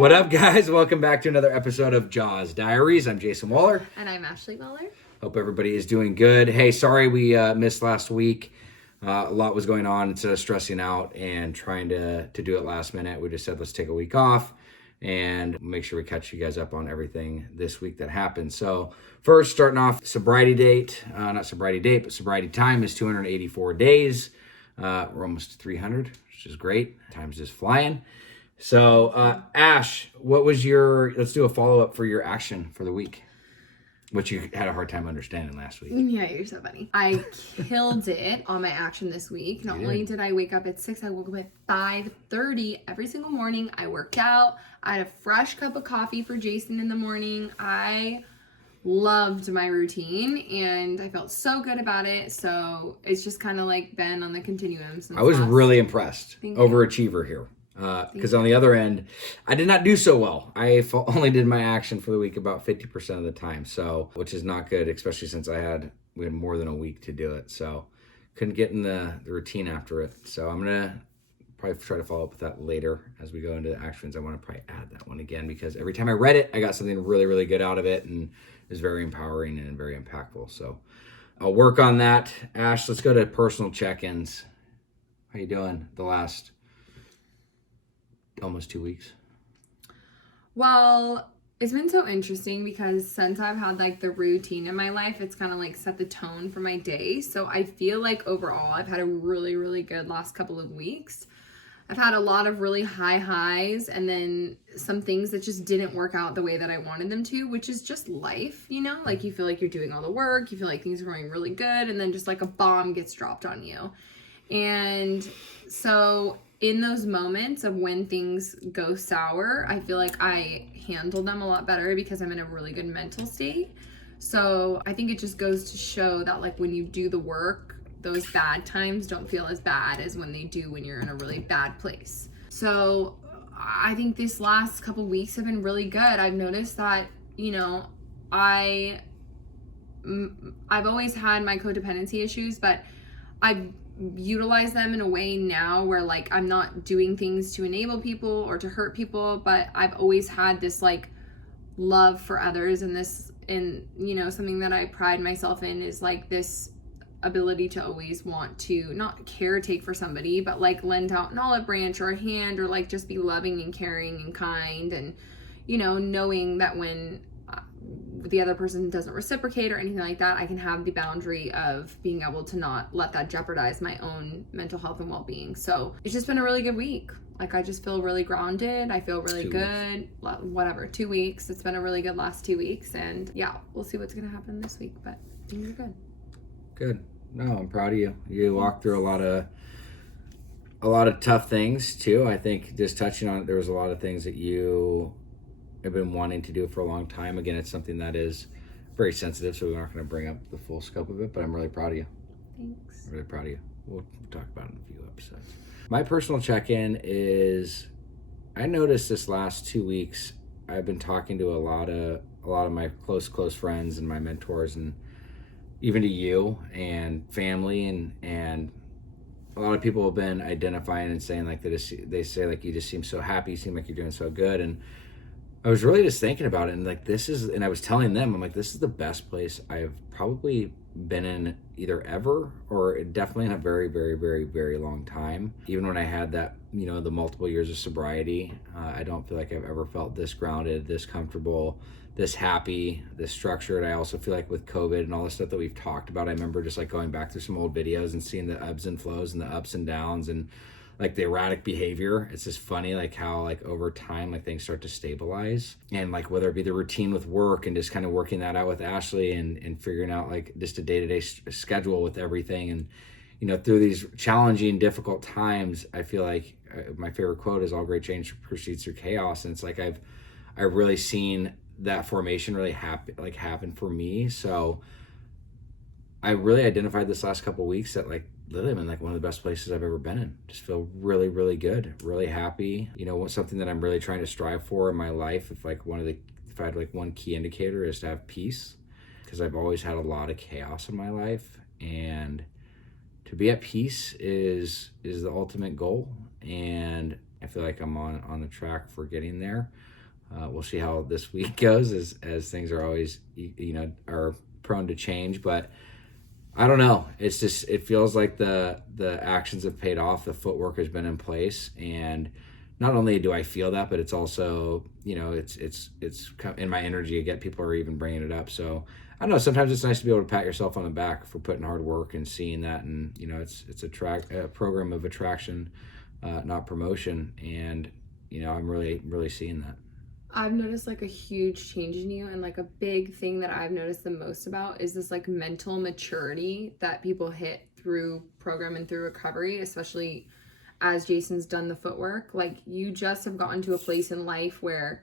What up, guys? Welcome back to another episode of JAWS Diaries. I'm Jason Wahler. And I'm Ashley Wahler. Hope everybody is doing good. Hey, sorry we missed last week. A lot was going on. Instead of stressing out and trying to do it last minute, we just said let's take a week off and make sure we catch you guys up on everything this week that happened. So first, starting off, sobriety time is 284 days. We're almost 300, which is great. Time's just flying. So, Ash, what was let's do a follow-up for your action for the week, which you had a hard time understanding last week. Yeah, you're so funny. I killed it on my action this week. Not only did I wake up at 6, I woke up at 5:30 every single morning. I worked out. I had a fresh cup of coffee for Jason in the morning. I loved my routine and I felt so good about it. So it's just kind of like been on the continuum since I was really impressed. Thank you. Overachiever here. Because on the other end, I did not do so well. I only did my action for the week about 50% of the time, so which is not good, especially since we had more than a week to do it. So couldn't get in the routine after it. So I'm gonna probably try to follow up with that later as we go into the actions. I want to probably add that one again because every time I read it, I got something really, really good out of it, and it was very empowering and very impactful. So I'll work on that. Ash, let's go to personal check-ins. How you doing the last almost 2 weeks? Well, it's been so interesting because since I've had like the routine in my life, it's kind of like set the tone for my day. So I feel like overall I've had a really, really good last couple of weeks. I've had a lot of really high highs and then some things that just didn't work out the way that I wanted them to, which is just life, you know? Like you feel like you're doing all the work, you feel like things are going really good, and then just like a bomb gets dropped on you. And so in those moments of when things go sour, I feel like I handle them a lot better because I'm in a really good mental state. So I think it just goes to show that like when you do the work, those bad times don't feel as bad as when they do when you're in a really bad place. So I think this last couple weeks have been really good. I've noticed that, you know, I've always had my codependency issues, but I've utilize them in a way now where like I'm not doing things to enable people or to hurt people, but I've always had this like love for others, and you know, something that I pride myself in is like this ability to always want to not caretake for somebody, but like lend out an olive branch or a hand, or like just be loving and caring and kind, and you know, knowing that when the other person doesn't reciprocate or anything like that, I can have the boundary of being able to not let that jeopardize my own mental health and well-being. So it's just been a really good week. Like I just feel really grounded. I feel really good. 2 weeks. It's been a really good last 2 weeks, and yeah, we'll see what's gonna happen this week, but things are good. Good. No, I'm proud of you. You walked through a lot of tough things too. I think just touching on it, there was a lot of things that you I've been wanting to do for a long time. Again, it's something that is very sensitive, so we're not going to bring up the full scope of it, but I'm really proud of you. Thanks. I'm really proud of you. We'll talk about it in a few episodes. My personal check-in is, I noticed this last 2 weeks, I've been talking to a lot of my close friends and my mentors, and even to you and family, and a lot of people have been identifying and saying like that. They say like, you just seem so happy, you seem like you're doing so good, and I was really just thinking about it, and like and I was telling them, I'm like, this is the best place I've probably been in either ever, or definitely in a very, very, very, very long time. Even when I had that, you know, the multiple years of sobriety, I don't feel like I've ever felt this grounded, this comfortable, this happy, this structured. I also feel like with COVID and all the stuff that we've talked about, I remember just like going back through some old videos and seeing the ebbs and flows and the ups and downs and like the erratic behavior. It's just funny like how like over time like things start to stabilize, and like whether it be the routine with work and just kind of working that out with Ashley and figuring out like just a day-to-day schedule with everything, and you know, through these challenging, difficult times, I feel like my favorite quote is all great change proceeds through chaos, and it's like I've really seen that formation really happen for me. So I really identified this last couple of weeks that like literally I'm in like one of the best places I've ever been in. Just feel really, really good, really happy. You know, something that I'm really trying to strive for in my life, if I had like one key indicator, is to have peace, because I've always had a lot of chaos in my life, and to be at peace is the ultimate goal. And I feel like I'm on the track for getting there. We'll see how this week goes, as things are always, are prone to change. But I don't know. It's just, it feels like the actions have paid off. The footwork has been in place, and not only do I feel that, but it's also, it's in my energy again. People are even bringing it up. So I don't know. Sometimes it's nice to be able to pat yourself on the back for putting hard work and seeing that. And it's a program of attraction, not promotion. And I'm really, really seeing that. I've noticed like a huge change in you, and like a big thing that I've noticed the most about is this like mental maturity that people hit through program and through recovery, especially as Jason's done the footwork. Like, you just have gotten to a place in life where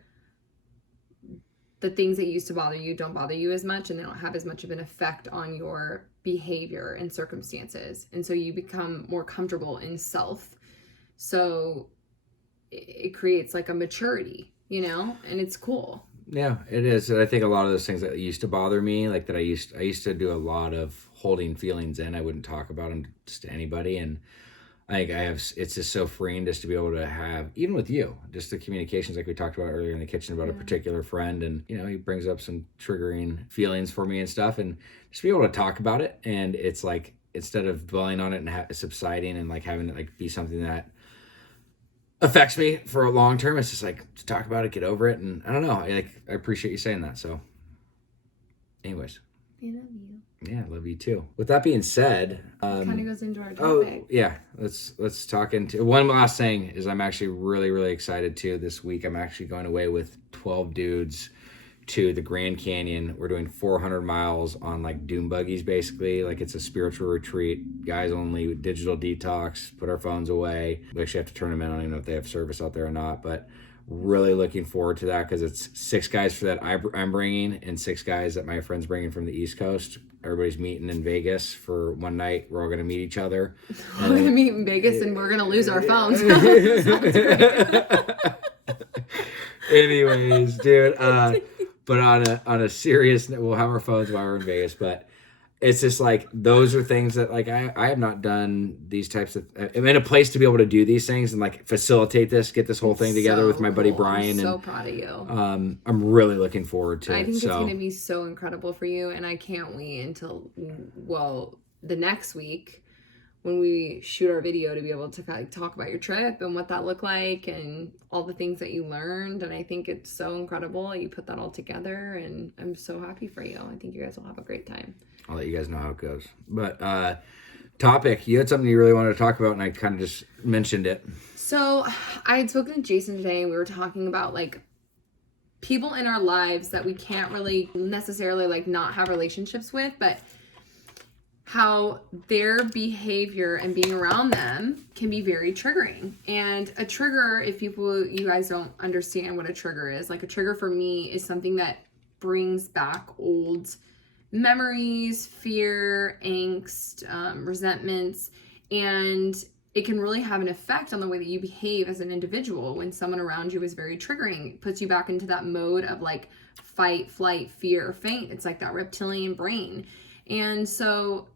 the things that used to bother you don't bother you as much, and they don't have as much of an effect on your behavior and circumstances. And so you become more comfortable in self. So it creates like a maturity, and it's cool. Yeah, it is. And I think a lot of those things that used to bother me, like that I used to do a lot of holding feelings in. I wouldn't talk about them just to anybody. And I think it's just so freeing just to be able to have, even with you, just the communications like we talked about earlier in the kitchen about a particular friend. And, he brings up some triggering feelings for me and stuff, and just be able to talk about it. And it's like, instead of dwelling on it and subsiding and like having it like be something that affects me for a long term, it's just like, to talk about it, get over it. And I don't know, I appreciate you saying that. So anyways, I love you. Yeah, I love you too. With that being said, kind of goes into our topic. Oh yeah, let's talk into one last thing. Is I'm actually really, really excited too. This week I'm actually going away with 12 dudes to the Grand Canyon. We're doing 400 miles on like dune buggies, basically. Like, it's a spiritual retreat, guys only, digital detox, put our phones away. We actually have to turn them in. I don't even know if they have service out there or not, but really looking forward to that, because it's 6 guys for that I'm bringing, and 6 guys that my friend's bringing from the East Coast. Everybody's meeting in Vegas for one night. We're all going to meet each other. We're going to meet in Vegas, and we're going to lose our phones. Anyways, dude, but on a serious note, we'll have our phones while we're in Vegas, but it's just like, those are things that like I have not done these types of, I'm in a place to be able to do these things and like facilitate this, get this whole thing together with my buddy Brian. I'm so proud of you. I'm really looking forward to it. I think it's going to be so incredible for you, and I can't wait until, the next week when we shoot our video to be able to kind of talk about your trip and what that looked like and all the things that you learned. And I think it's so incredible you put that all together, and I'm so happy for you. I think you guys will have a great time. I'll let you guys know how it goes. But topic, you had something you really wanted to talk about, and I kind of just mentioned it. So I had spoken to Jason today, and we were talking about like people in our lives that we can't really necessarily like not have relationships with, but how their behavior and being around them can be very triggering. And a trigger, if you guys don't understand what a trigger is, like a trigger for me is something that brings back old memories, fear, angst, resentments, and it can really have an effect on the way that you behave as an individual. When someone around you is very triggering, it puts you back into that mode of like fight, flight, fear, or faint. It's like that reptilian brain. And so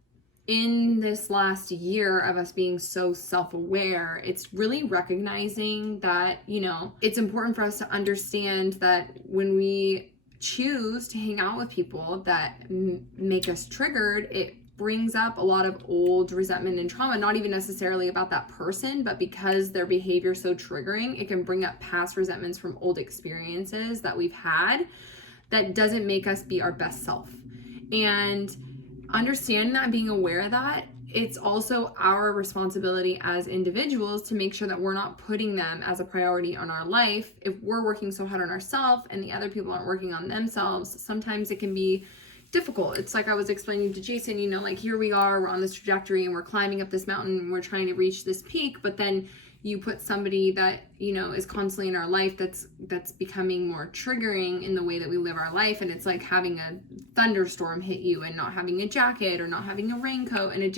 in this last year of us being so self-aware, it's really recognizing that, it's important for us to understand that when we choose to hang out with people that make us triggered, it brings up a lot of old resentment and trauma, not even necessarily about that person, but because their behavior is so triggering, it can bring up past resentments from old experiences that we've had that doesn't make us be our best self. And understanding that, being aware of that, it's also our responsibility as individuals to make sure that we're not putting them as a priority on our life. If we're working so hard on ourselves and the other people aren't working on themselves, sometimes it can be difficult. It's like I was explaining to Jason, like here we are, we're on this trajectory and we're climbing up this mountain and we're trying to reach this peak, but then you put somebody that, is constantly in our life that's becoming more triggering in the way that we live our life. And it's like having a thunderstorm hit you and not having a jacket or not having a raincoat. And it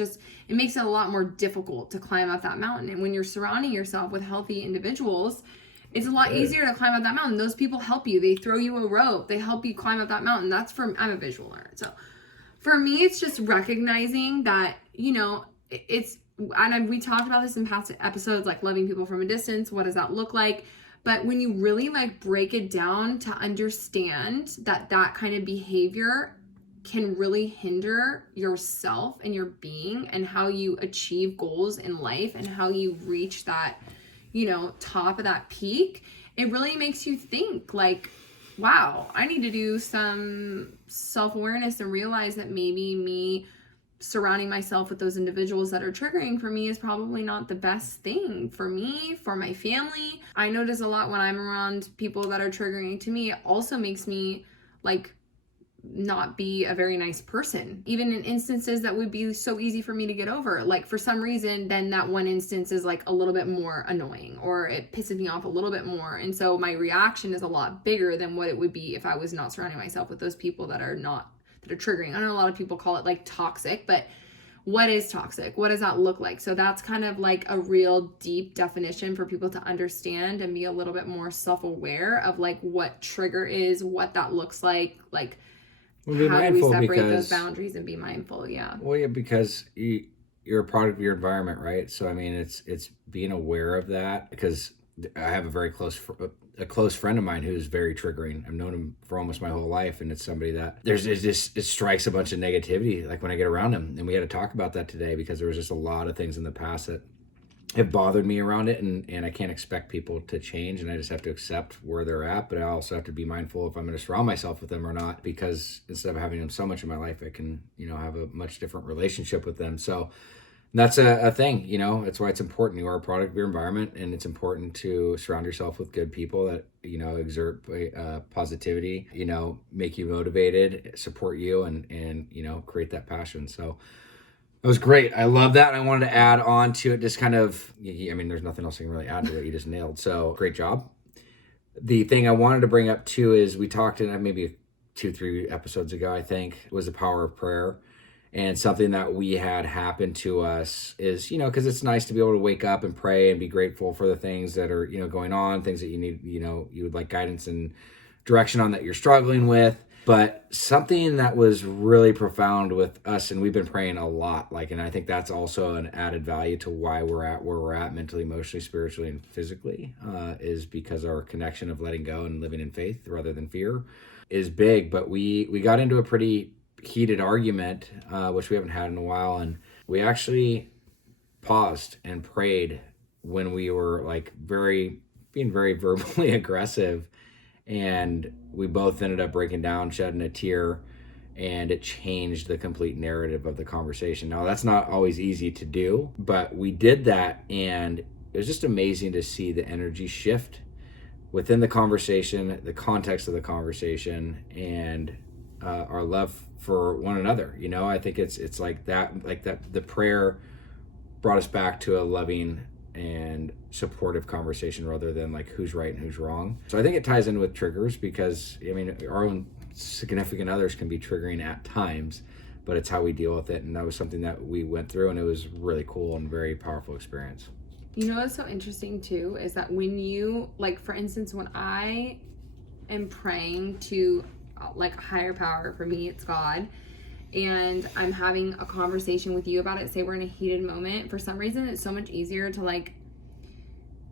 makes it a lot more difficult to climb up that mountain. And when you're surrounding yourself with healthy individuals, it's a lot easier to climb up that mountain. Those people help you. They throw you a rope. They help you climb up that mountain. I'm a visual learner. So for me, it's just recognizing that, and we talked about this in past episodes, like loving people from a distance. What does that look like? But when you really like break it down to understand that that kind of behavior can really hinder yourself and your being and how you achieve goals in life and how you reach that, you know, top of that peak, it really makes you think like, wow, I need to do some self-awareness and realize that maybe me surrounding myself with those individuals that are triggering for me is probably not the best thing for me, for my family. I notice a lot when I'm around people that are triggering to me, it also makes me like not be a very nice person, even in instances that would be so easy for me to get over. Like for some reason, then that one instance is like a little bit more annoying, or it pisses me off a little bit more. And so my reaction is a lot bigger than what it would be if I was not surrounding myself with those people that are triggering. I know a lot of people call it like toxic, but what is toxic? What does that look like? So that's kind of like a real deep definition for people to understand and be a little bit more self-aware of like what trigger is, what that looks like Well, how do we separate those boundaries and be mindful? Yeah. Well, yeah, because you're a product of your environment, right? So, I mean, it's being aware of that, because I have a close friend of mine who's very triggering. I've known him for almost my whole life, and it's somebody that it strikes a bunch of negativity like when I get around him. And we had to talk about that today because there was just a lot of things in the past that have bothered me around it, and I can't expect people to change, and I just have to accept where they're at. But I also have to be mindful if I'm going to surround myself with them or not, because instead of having them so much in my life, I can, you know, have a much different relationship with them. So that's a thing, you know. That's why it's important. You are a product of your environment, and it's important to surround yourself with good people that, you know, exert positivity, you know, make you motivated, support you, and you know, create that passion. So it was great. I love that. I wanted to add on to it, just kind of, I mean, there's nothing else I can really add to it. You just nailed. So great job. The thing I wanted to bring up too is we talked in maybe 2-3 episodes ago, I think, was the power of prayer. And something that we had happen to us is, you know, because it's nice to be able to wake up and pray and be grateful for the things that are, you know, going on, things that you need, you know, you would like guidance and direction on that you're struggling with. But something that was really profound with us, and we've been praying a lot, like, and I think that's also an added value to why we're at where we're at mentally, emotionally, spiritually, and physically, is because our connection of letting go and living in faith rather than fear is big. But we got into a pretty heated argument, which we haven't had in a while, and we actually paused and prayed when we were like being very verbally aggressive. And we both ended up breaking down, shedding a tear, and it changed the complete narrative of the conversation. Now, that's not always easy to do, but we did that, and it was just amazing to see the energy shift within the conversation, the context of the conversation, and our love for one another. You know, I think it's like that, the prayer brought us back to a loving and supportive conversation rather than like who's right and who's wrong. So I think it ties in with triggers, because I mean, our own significant others can be triggering at times, but it's how we deal with it. And that was something that we went through, and it was really cool and very powerful experience. You know what's so interesting too is that when you, like, for instance, when I am praying to like a higher power, for me it's God, and I'm having a conversation with you about it, say we're in a heated moment, for some reason it's so much easier to like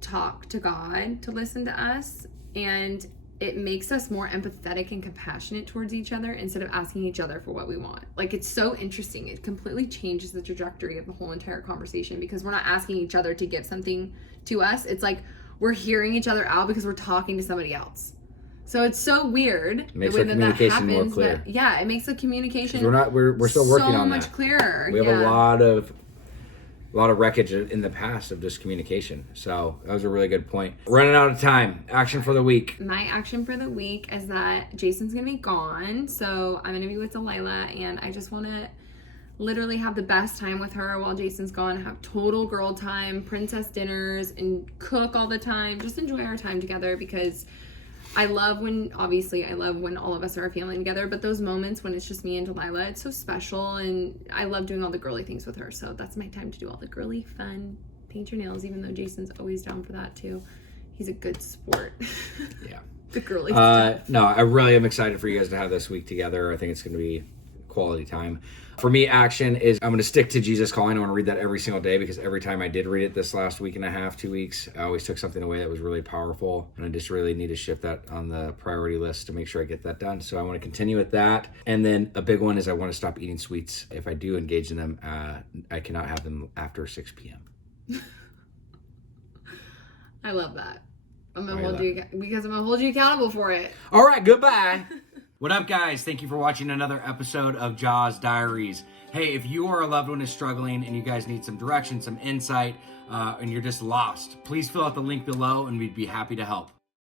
talk to God to listen to us, and it makes us more empathetic and compassionate towards each other instead of asking each other for what we want. Like, it's so interesting. It completely changes the trajectory of the whole entire conversation, because we're not asking each other to give something to us. It's like we're hearing each other out because we're talking to somebody else. So it's so weird. It makes the communication more clear. Yeah, it makes the communication we're still working on that. So much clearer. We have a lot of wreckage in the past of just communication. So that was a really good point. Running out of time. Action for the week. My action for the week is that Jason's gonna be gone, so I'm gonna be with Delilah, and I just want to literally have the best time with her while Jason's gone. Have total girl time, princess dinners, and cook all the time. Just enjoy our time together, because I love when all of us are a family together, but those moments when it's just me and Delilah, it's so special, and I love doing all the girly things with her. So that's my time to do all the girly fun, paint your nails, even though Jason's always down for that too. He's a good sport. Yeah. The girly stuff. No, I really am excited for you guys to have this week together. I think it's going to be quality time. For me, action is I'm going to stick to Jesus Calling. I want to read that every single day because every time I did read it this last week and a half, 2 weeks, I always took something away that was really powerful. And I just really need to shift that on the priority list to make sure I get that done. So I want to continue with that. And then a big one is I want to stop eating sweets. If I do engage in them, I cannot have them after 6 p.m. I love that. I'm going to hold you accountable for it. All right, goodbye. What up, guys? Thank you for watching another episode of JAWS Diaries. Hey, if you or a loved one is struggling and you guys need some direction, some insight, and you're just lost, please fill out the link below and we'd be happy to help.